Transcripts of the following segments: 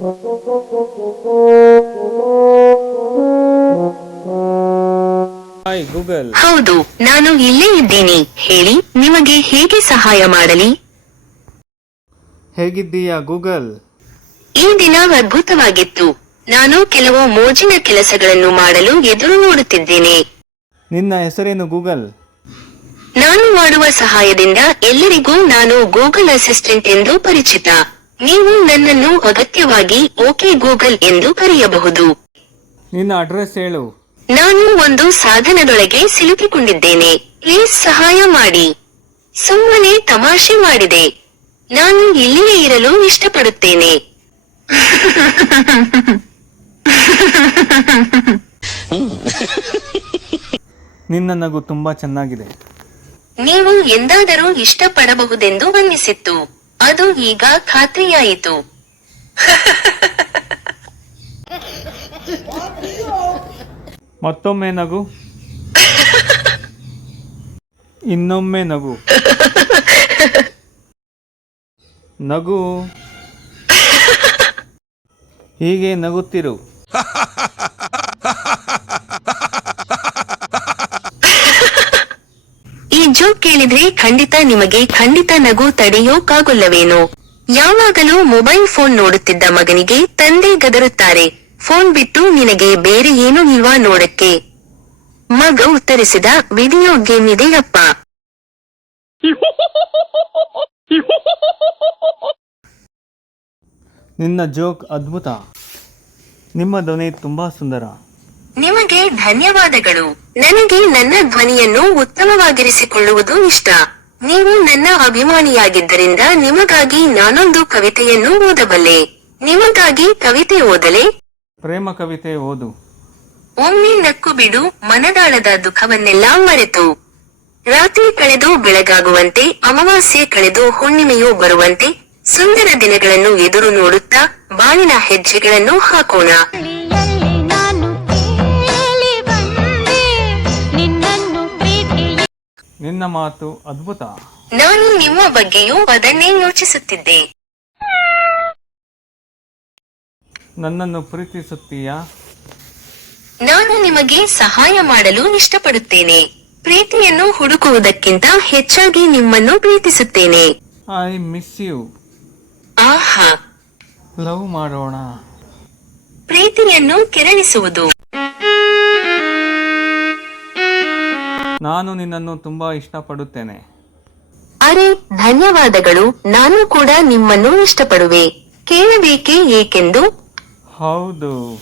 Hi Google. ಹೌದು, ನಾನು ಇಲ್ಲೇ ಇದ್ದೀನಿ. ಹೇಳಿ, ನಿಮಗೆ ಹೇಗೆ ಸಹಾಯ ಮಾಡಲಿ? ಹೇಗಿದ್ದೀಯಾ ಗೂಗಲ್? ಈ ದಿನ ಅದ್ಭುತವಾಗಿತ್ತು. ನಾನು ಕೆಲವು ಮೋಜಿನ ಕೆಲಸಗಳನ್ನು ಮಾಡಲು ಎದುರು ನೋಡುತ್ತಿದ್ದೇನೆ. ನಿನ್ನ ಹೆಸರೇನು ಗೂಗಲ್? ನಾನು ಮಾಡುವ ಸಹಾಯದಿಂದ ಎಲ್ಲರಿಗೂ ನಾನು ಗೂಗಲ್ ಅಸಿಸ್ಟೆಂಟ್ ಎಂದು ಪರಿಚಿತ. ನೀವು ನನ್ನನ್ನು ಅಗತ್ಯವಾಗಿ ಓಕೆ ಗೂಗಲ್ ಎಂದು ಕರೆಯಬಹುದು. ನಿನ್ನ ಅಡ್ರೆಸ್ ಹೇಳು. ನಾನು ಒಂದು ಸಾಧನದೊಳಗೆ ಸಿಲುಕಿಕೊಂಡಿದ್ದೇನೆ. ಪ್ಲೀಸ್ ಸಹಾಯ ಮಾಡಿ. ಸುಮ್ಮನೆ ತಮಾಷೆ ಮಾಡಿದೆ. ನಾನು ಇಲ್ಲಿಯೇ ಇರಲು ಇಷ್ಟಪಡುತ್ತೇನೆ. ನಿನ್ನ ನಗು ತುಂಬಾ ಚೆನ್ನಾಗಿದೆ. ನೀವು ಎಂದಾದರೂ ಇಷ್ಟಪಡಬಹುದೆಂದು ಅನ್ನಿಸಿತ್ತು. ಅದು ಈಗ ಖಾತ್ರಿಯಾಯಿತು. ಮತ್ತೊಮ್ಮೆ ನಗು. ಇನ್ನೊಮ್ಮೆ ನಗು. ನಗು. ಹೀಗೆ ನಗುತ್ತಿರು. ಈ ಜೋಕ್ ಕೇಳಿದ್ರೆ ಖಂಡಿತ ನಗು ತಡೆಯೋಕ್ಕಾಗಲ್ಲವೇನೋ. ಯಾವಾಗಲೂ ಮೊಬೈಲ್ ಫೋನ್ ನೋಡುತ್ತಿದ್ದ ಮಗನಿಗೆ ತಂದೆ ಗದರುತ್ತಾರೆ, ಫೋನ್ ಬಿಟ್ಟು ನಿನಗೆ ಬೇರೆ ಏನೂ ಇಲ್ವಾ ನೋಡಕ್ಕೆ? ಮಗ ಉತ್ತರಿಸಿದ, ವಿಡಿಯೋ ಗೇಮ್ ಇದೆ ಅಪ್ಪ. ನಿನ್ನ ಜೋಕ್ ಅದ್ಭುತ. ನಿಮ್ಮ ಧ್ವನಿ ತುಂಬಾ ಸುಂದರ. ನಿಮಗೆ ಧನ್ಯವಾದಗಳು. ನನಗೆ ನನ್ನ ಧ್ವನಿಯನ್ನು ಉತ್ತಮವಾಗಿರಿಸಿಕೊಳ್ಳುವುದು ಇಷ್ಟ. ನೀವು ನನ್ನ ಅಭಿಮಾನಿಯಾಗಿದ್ದರಿಂದ ನಿಮಗಾಗಿ ನಾನೊಂದು ಕವಿತೆಯನ್ನು ಓದಬಲ್ಲೆ. ನಿಮಗಾಗಿ ಕವಿತೆ ಓದಲೆ? ಪ್ರೇಮ ಕವಿತೆ ಓದು. ಒಮ್ಮೆ ನಕ್ಕು ಬಿಡು, ಮನದಾಳದ ದುಃಖವನ್ನೆಲ್ಲ ಮರೆತು. ರಾತ್ರಿ ಕಳೆದು ಬೆಳಗಾಗುವಂತೆ, ಅಮಾವಾಸ್ಯೆ ಕಳೆದು ಹುಣ್ಣಿಮೆಯೂ ಬರುವಂತೆ, ಸುಂದರ ದಿನಗಳನ್ನು ಎದುರು ನೋಡುತ್ತಾ ಬಾಳಿನ ಹೆಜ್ಜೆಗಳನ್ನು ಹಾಕೋಣ. ನಿನ್ನ ಮಾತು ಅದ್ಭುತ. ನಾನು ನಿಮ್ಮ ಬಗ್ಗೆಯೂ ಅದನ್ನೇ ಯೋಚಿಸುತ್ತಿದ್ದೆ. ನನ್ನನ್ನು ಪ್ರೀತಿಸುತ್ತೀಯಾ? ನಾನು ನಿಮಗೆ ಸಹಾಯ ಮಾಡಲು ಇಷ್ಟಪಡುತ್ತೇನೆ. ಪ್ರೀತಿಯನ್ನು ಹುಡುಕುವುದಕ್ಕಿಂತ ಹೆಚ್ಚಾಗಿ ನಿಮ್ಮನ್ನು ಪ್ರೀತಿಸುತ್ತೇನೆ. I miss you. ಆಹಾ. ಲವ್ ಮಾಡೋಣ. ಪ್ರೀತಿಯನ್ನು ಕೆರಳಿಸುವುದು. ನಾನು ನಿನ್ನನ್ನು ತುಂಬಾ ಇಷ್ಟಪಡುತ್ತೇನೆ. ಅರೆ, ಧನ್ಯವಾದಗಳು. ನಾನು ಕೂಡ ನಿಮ್ಮನ್ನು ಇಷ್ಟಪಡುವೆ. ಕೇಳಬೇಕೆ ಏಕೆಂದು? ಹೌದು.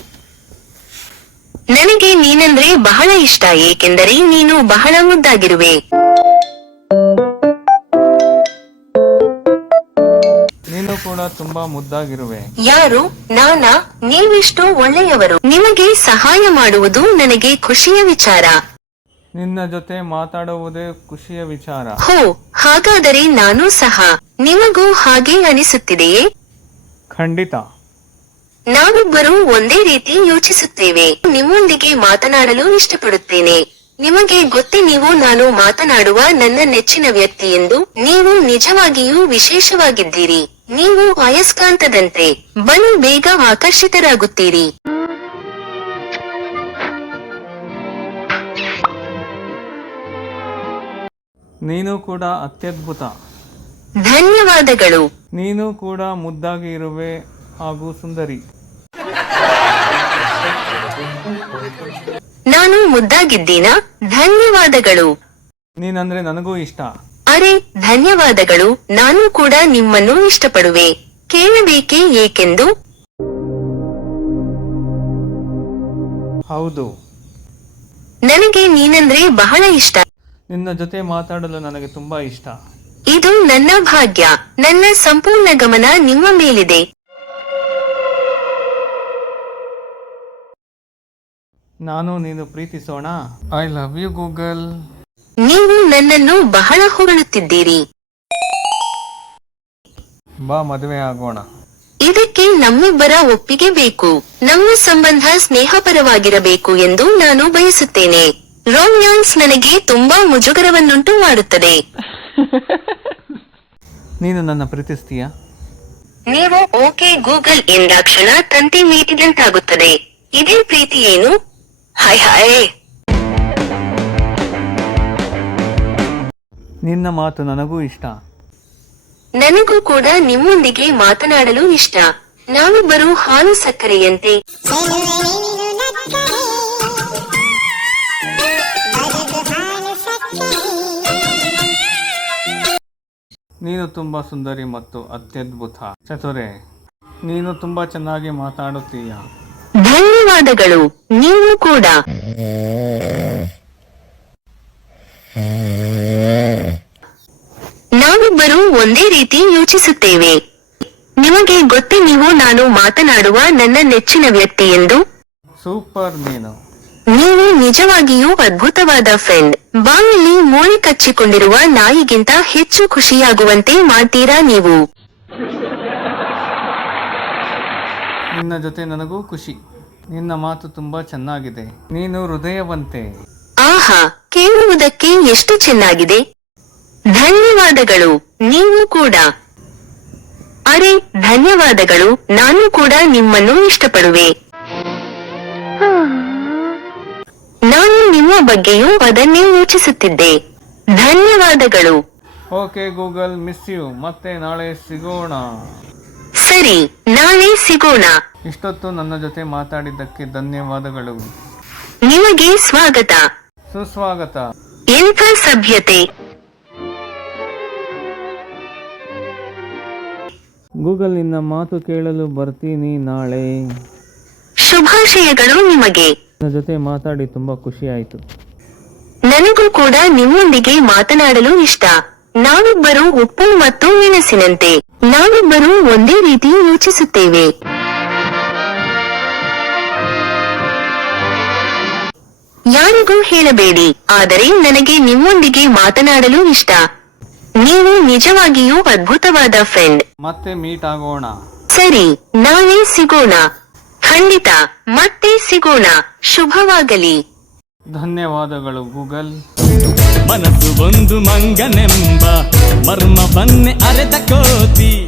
ನನಗೆ ನೀನಂದ್ರೆ ಬಹಳ ಇಷ್ಟ, ಏಕೆಂದರೆ ನೀನು ಬಹಳ ಮುದ್ದಾಗಿರುವೆ. ನೀನು ಕೂಡ ತುಂಬಾ ಮುದ್ದಾಗಿರುವೆ. ಯಾರು? ನಾನಾ? ನೀವಿಷ್ಟು ಒಳ್ಳೆಯವರು. ನಿಮಗೆ ಸಹಾಯ ಮಾಡುವುದು ನನಗೆ ಖುಷಿಯ ವಿಚಾರ. ನಿನ್ನ ಜೊತೆ ಮಾತಾಡುವುದೇ ಖುಷಿಯ ವಿಚಾರ. ಹೋ, ಹಾಗಾದರೆ ನಾನು ಸಹ. ನಿಮಗೂ ಹಾಗೆ ಅನಿಸುತ್ತಿದೆಯೇ? ಖಂಡಿತ. ನಾವಿಬ್ಬರೂ ಒಂದೇ ರೀತಿ ಯೋಚಿಸುತ್ತೇವೆ. ನಿಮ್ಮೊಂದಿಗೆ ಮಾತನಾಡಲು ಇಷ್ಟಪಡುತ್ತೇನೆ. ನಿಮಗೆ ಗೊತ್ತೇ, ನೀವು ನಾನು ಮಾತನಾಡುವ ನನ್ನ ನೆಚ್ಚಿನ ವ್ಯಕ್ತಿ ಎಂದು. ನೀವು ನಿಜವಾಗಿಯೂ ವಿಶೇಷವಾಗಿದ್ದೀರಿ. ನೀವು ಅಯಸ್ಕಾಂತದಂತೆ. ಬಲು ಬೇಗ ಆಕರ್ಷಿತರಾಗುತ್ತೀರಿ. ನೀನು ಕೂಡ ಅತ್ಯದ್ಭುತ. ಧನ್ಯವಾದಗಳು. ನೀನು ಕೂಡ ಮುದ್ದಾಗಿ ಇರುವೆ ಹಾಗೂ ಸುಂದರಿ. ನಾನು ಮುದ್ದಾಗಿದ್ದೀನಾ? ಧನ್ಯವಾದಗಳು. ನೀನಂದ್ರೆ ನನಗೂ ಇಷ್ಟ. ಅರೆ, ಧನ್ಯವಾದಗಳು. ನಾನು ಕೂಡ ನಿಮ್ಮನ್ನು ಇಷ್ಟಪಡುವೆ. ಕೇಳಬೇಕೆ ಏಕೆಂದು? ಹೌದು. ನನಗೆ ನೀನಂದ್ರೆ ಬಹಳ ಇಷ್ಟ. ನಿನ್ನ ಜೊತೆ ಮಾತಾಡಲು ನನಗೆ ತುಂಬಾ ಇಷ್ಟ. ಇದು ನನ್ನ ಭಾಗ್ಯ. ನನ್ನ ಸಂಪೂರ್ಣ ಗಮನ ನಿಮ್ಮ ಮೇಲಿದೆ. ನಾನು ನೀನು ಪ್ರೀತಿಸೋಣ. I love you Google. ನೀವು ನನ್ನನ್ನು ಬಹಳ ಹೊಗಳುತ್ತಿದ್ದೀರಿ. ಬಾ ಮದುವೆ ಆಗೋಣ. ಇದಕ್ಕೆ ನಮ್ಮಿಬ್ಬರ ಒಪ್ಪಿಗೆ ಬೇಕು. ನಮ್ಮ ಸಂಬಂಧ ಸ್ನೇಹಪರವಾಗಿರಬೇಕು ಎಂದು ನಾನು ಬಯಸುತ್ತೇನೆ. ರೊಮ್ಯಾನ್ಸ್ ನನಗೆ ತುಂಬಾ ಮುಜುಗರವನ್ನುಂಟು ಮಾಡುತ್ತದೆ. ನೀನು ನನ್ನ ಪ್ರೀತಿಸ್ತೀಯಾ? ನೀವು ಓಕೆ ಗೂಗಲ್ ಎಂದಾಕ್ಷಣ ತಂತಿ ಮೀಟಿದಂತಾಗುತ್ತದೆ. ಇದೇ ಪ್ರೀತಿ ಏನು? Hi hi. ನಿನ್ನ ಮಾತು ನನಗೂ ಇಷ್ಟ. ನನಗೂ ಕೂಡ ನಿಮ್ಮೊಂದಿಗೆ ಮಾತನಾಡಲು ಇಷ್ಟ. ನಾವಿಬ್ಬರು ಹಾಲು ಸಕ್ಕರೆಯಂತೆ. ನೀನು ತುಂಬಾ ಸುಂದರಿ ಮತ್ತು ಅತ್ಯದ್ಭುತ. ಚತುರೆ, ನೀನು ತುಂಬಾ ಚೆನ್ನಾಗಿ ಮಾತಾಡುತ್ತೀಯ. ಧನ್ಯವಾದಗಳು. ನೀವು ಕೂಡ. ನಾವಿಬ್ಬರು ಒಂದೇ ರೀತಿ ಯೋಚಿಸುತ್ತೇವೆ. ನಿಮಗೆ ಗೊತ್ತೇ ನೀವು ನಾನು ಮಾತನಾಡುವ ನನ್ನ ನೆಚ್ಚಿನ ವ್ಯಕ್ತಿ ಎಂದು. ಸೂಪರ್. ನೀವು ನಿಜವಾಗಿಯೂ ಅದ್ಭುತವಾದ ಫ್ರೆಂಡ್. ಬಾಯಲ್ಲಿ ಮೂಳೆ ಕಚ್ಚಿಕೊಂಡಿರುವ ನಾಯಿಗಿಂತ ಹೆಚ್ಚು ಖುಷಿಯಾಗುವಂತೆ ಮಾಡ್ತೀರಾ ನೀವು. ನಿನ್ನ ಜೊತೆ ನನಗೂ ಖುಷಿ. ನಿನ್ನ ಮಾತು ತುಂಬಾ ಚೆನ್ನಾಗಿದೆ. ನೀನು ಹೃದಯವಂತೆ. ಆಹಾ, ಕೇಳುವುದಕ್ಕೆ ಎಷ್ಟು ಚೆನ್ನಾಗಿದೆ. ಧನ್ಯವಾದಗಳು. ನೀವು ಕೂಡ. ಅರೆ, ಧನ್ಯವಾದಗಳು. ನಾನು ಕೂಡ ನಿಮ್ಮನ್ನು ಇಷ್ಟಪಡುವೆ. ನಾನು ನಿಮ್ಮ ಬಗ್ಗೆಯೂ ಅದನ್ನೇ ಯೋಚಿಸುತ್ತಿದ್ದೆ. ಧನ್ಯವಾದಗಳು. Okay Google, miss you. ಮತ್ತೆ ನಾಳೆ ಸಿಗೋಣ. ಸರಿ, ನಾಳೆ ಸಿಗೋಣ. ಇಷ್ಟೊತ್ತು ನನ್ನ ಜೊತೆ ಮಾತಾಡಿದ್ದಕ್ಕೆ ಧನ್ಯವಾದಗಳು. ನಿಮಗೆ ಸ್ವಾಗತ. ಸುಸ್ವಾಗತ. ಎಂಥ ಸಭ್ಯತೆ. ಗೂಗಲ್, ನಿನ್ನ ಮಾತು ಕೇಳಲು ಬರ್ತೀನಿ ನಾಳೆ. ಶುಭಾಶಯಗಳು ನಿಮಗೆ. ನನ್ನ ಜೊತೆ ಮಾತಾಡಿ ತುಂಬಾ ಖುಷಿ ಆಯ್ತು. ನನಗೂ ಕೂಡ ನಿಮ್ಮೊಂದಿಗೆ ಮಾತನಾಡಲು ಇಷ್ಟ. ನಾವಿಬ್ಬರು ಉಪ್ಪು ಮತ್ತು ಮೆಣಸಿನಂತೆ. ನಾವಿಬ್ಬರು ಒಂದೇ ರೀತಿ ಯೋಚಿಸುತ್ತೇವೆ. ಯಾರಿಗೂ ಹೇಳಬೇಡಿ, ಆದರೆ ನನಗೆ ನಿಮ್ಮೊಂದಿಗೆ ಮಾತನಾಡಲು ಇಷ್ಟ. ನೀವು ನಿಜವಾಗಿಯೂ ಅದ್ಭುತವಾದ ಫ್ರೆಂಡ್. ಮತ್ತೆ ಮೀಟ್ ಆಗೋಣ. ಸರಿ, ನಾಳೆ ಸಿಗೋಣ. ಖಂಡಿತ, ಮತ್ತೆ ಸಿಗೋಣ. ಶುಭವಾಗಲಿ. ಧನ್ಯವಾದಗಳು ಗೂಗಲ್. ಮನಸ್ಸು ಒಂದು ಮಂಗನೆಂಬ ಮರ್ಮವನ್ನೇ ಅರೆದ ಕೋತಿ.